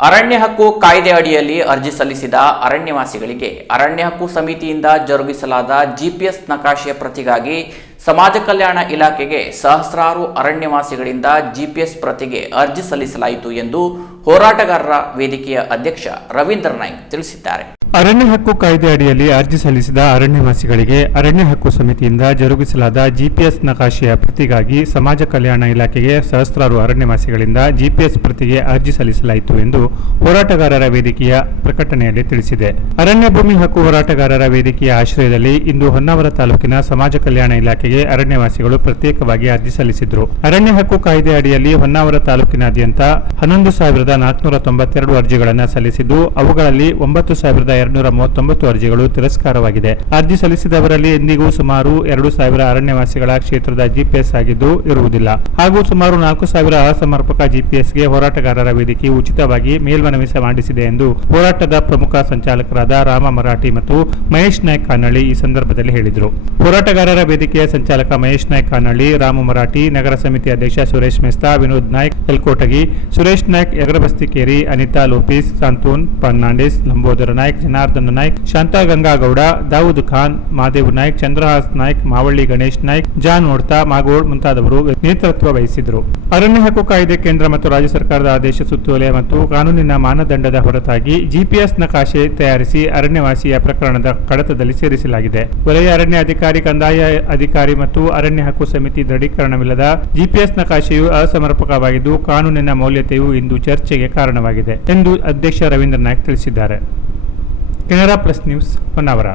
ಅರಣ್ಯ ಹಕ್ಕು ಕಾಯ್ದೆ ಅಡಿಯಲ್ಲಿ ಅರ್ಜಿ ಸಲ್ಲಿಸಿದ ಅರಣ್ಯವಾಸಿಗಳಿಗೆ ಅರಣ್ಯ ಹಕ್ಕು ಸಮಿತಿಯಿಂದ ಜರುಗಿಸಲಾದ ಜಿಪಿಎಸ್ ನಕಾಶೆಯ ಪ್ರತಿಗಾಗಿ ಸಮಾಜ ಕಲ್ಯಾಣ ಇಲಾಖೆಗೆ ಸಹಸ್ರಾರು ಅರಣ್ಯವಾಸಿಗಳಿಂದ ಜಿಪಿಎಸ್ ಪ್ರತಿಗೆ ಅರ್ಜಿ ಸಲ್ಲಿಸಲಾಯಿತು ಎಂದು ಹೋರಾಟಗಾರರ ವೇದಿಕೆಯ ಅಧ್ಯಕ್ಷ ರವೀಂದ್ರ ನಾಯ್ಕ್ ತಿಳಿಸಿದ್ದಾರೆ. ಅರಣ್ಯ ಹಕ್ಕು ಕಾಯ್ದೆ ಅಡಿಯಲ್ಲಿ ಅರ್ಜಿ ಸಲ್ಲಿಸಿದ ಅರಣ್ಯವಾಸಿಗಳಿಗೆ ಅರಣ್ಯ ಹಕ್ಕು ಸಮಿತಿಯಿಂದ ಜರುಗಿಸಲಾದ ಜಿಪಿಎಸ್ ನಕಾಶೆಯ ಪ್ರತಿಗಾಗಿ ಸಮಾಜ ಕಲ್ಯಾಣ ಇಲಾಖೆಗೆ ಸಹಸ್ರಾರು ಅರಣ್ಯವಾಸಿಗಳಿಂದ ಜಿಪಿಎಸ್ ಪ್ರತಿಗೆ ಅರ್ಜಿ ಸಲ್ಲಿಸಲಾಯಿತು ಎಂದು ಹೋರಾಟಗಾರರ ವೇದಿಕೆಯ ಪ್ರಕಟಣೆಯಲ್ಲಿ ತಿಳಿಸಿದೆ. ಅರಣ್ಯ ಭೂಮಿ ಹಕ್ಕು ಹೋರಾಟಗಾರರ ವೇದಿಕೆಯ ಆಶ್ರಯದಲ್ಲಿ ಇಂದು ಹೊನ್ನಾವರ ತಾಲೂಕಿನ ಸಮಾಜ ಕಲ್ಯಾಣ ಇಲಾಖೆಗೆ ಅರಣ್ಯವಾಸಿಗಳು ಪ್ರತ್ಯೇಕವಾಗಿ ಅರ್ಜಿ ಸಲ್ಲಿಸಿದ್ರು. ಅರಣ್ಯ ಹಕ್ಕು ಕಾಯ್ದೆ ಅಡಿಯಲ್ಲಿ ಹೊನ್ನಾವರ ತಾಲೂಕಿನಾದ್ಯಂತ ಹನ್ನೊಂದು ಸಾವಿರದ ನಾಲ್ಕುನೂರ ತೊಂಬತ್ತೆರಡು ಅರ್ಜಿಗಳನ್ನು ಸಲ್ಲಿಸಿದ್ದು, ಅವುಗಳಲ್ಲಿ ಒಂಬತ್ತು ಸಾವಿರದ ಎರಡ್ನೂರ ಮೂವತ್ತೊಂಬತ್ತು ಅರ್ಜಿಗಳು ತಿರಸ್ಕಾರವಾಗಿದೆ. ಅರ್ಜಿ ಸಲ್ಲಿಸಿದವರಲ್ಲಿ ಎಂದಿಗೂ ಸುಮಾರು ಎರಡು ಸಾವಿರ ಅರಣ್ಯವಾಸಿಗಳ ಕ್ಷೇತ್ರದ ಜಿಪಿಎಸ್ ಆಗಿದ್ದು ಇರುವುದಿಲ್ಲ. ಹಾಗೂ ಸುಮಾರು ನಾಲ್ಕು ಸಾವಿರ ಅಸಮರ್ಪಕ ಜಿಪಿಎಸ್ಗೆ ಹೋರಾಟಗಾರರ ವೇದಿಕೆ ಉಚಿತವಾಗಿ ಮೇಲ್ಮನವಿ ಮಾಡಿಸಿದೆ ಎಂದು ಹೋರಾಟದ ಪ್ರಮುಖ ಸಂಚಾಲಕರಾದ ರಾಮ ಮರಾಠಿ ಮತ್ತು ಮಹೇಶ್ ನಾಯ್ಕ ಕಾನಳ್ಳಿ ಈ ಸಂದರ್ಭದಲ್ಲಿ ಹೇಳಿದರು. ಹೋರಾಟಗಾರರ ವೇದಿಕೆಯ ಸಂಚಾಲಕ ಮಹೇಶ್ ನಾಯ್ಕ ಕಾನಳ್ಳಿ, ರಾಮ ಮರಾಠಿ, ನಗರ ಸಮಿತಿ ಅಧ್ಯಕ್ಷ ಸುರೇಶ್ ಮೆಸ್ತಾ, ವಿನೋದ್ ನಾಯ್ಕ್, ಎಲ್ಕೋಟಗಿ, ಸುರೇಶ್ ನಾಯ್ಕ್ ಯಗರಬಸ್ತಿಕೇರಿ ಅನಿತಾ ಲೋಪಿಸ್, ಸಾಂತೋನ್ ಫರ್ನಾಂಡಿಸ್, ಲಂಬೋದರ ನಾಯ್ಕ್ ಜನಾರ್ದನ ನಾಯ್ಕ್, ಶಾಂತಾ ಗಂಗಾಗೌಡ, ದಾವೂದ್ ಖಾನ್, ಮಾದೇವ್ ನಾಯ್ಕ್, ಚಂದ್ರಹಾಸ್ ನಾಯ್ಕ್, ಮಾವಳ್ಳಿ ಗಣೇಶ್ ನಾಯ್ಕ್, ಜಾನ್ ಓಡ್ತಾ ಮಾಗೋಡ್ ಮುಂತಾದವರು ನೇತೃತ್ವ ವಹಿಸಿದರು ಅರಣ್ಯ ಹಕ್ಕು ಕಾಯ್ದೆ ಕೇಂದ್ರ ಮತ್ತು ರಾಜ್ಯ ಸರ್ಕಾರದ ಆದೇಶ ಸುತ್ತೋಲೆ ಮತ್ತು ಕಾನೂನಿನ ಮಾನದಂಡದ ಹೊರತಾಗಿ ಜಿಪಿಎಸ್ ನಕಾಶೆ ತಯಾರಿಸಿ ಅರಣ್ಯವಾಸಿಯ ಪ್ರಕರಣದ ಕಡತದಲ್ಲಿ ಸೇರಿಸಲಾಗಿದೆ. ವಲಯ ಅರಣ್ಯ ಅಧಿಕಾರಿ, ಕಂದಾಯ ಅಧಿಕಾರಿ ಮತ್ತು ಅರಣ್ಯ ಹಕ್ಕು ಸಮಿತಿ ದೃಢೀಕರಣವಿಲ್ಲದ ಜಿಪಿಎಸ್ ನಕಾಶೆಯು ಅಸಮರ್ಪಕವಾಗಿದ್ದು, ಕಾನೂನಿನ ಮೌಲ್ಯತೆಯು ಇಂದು ಚರ್ಚೆಗೆ ಕಾರಣವಾಗಿದೆ ಎಂದು ಅಧ್ಯಕ್ಷ ರವೀಂದ್ರ ನಾಯ್ಕ್ ತಿಳಿಸಿದ್ದಾರೆ. Kerala plus news Ponnavara.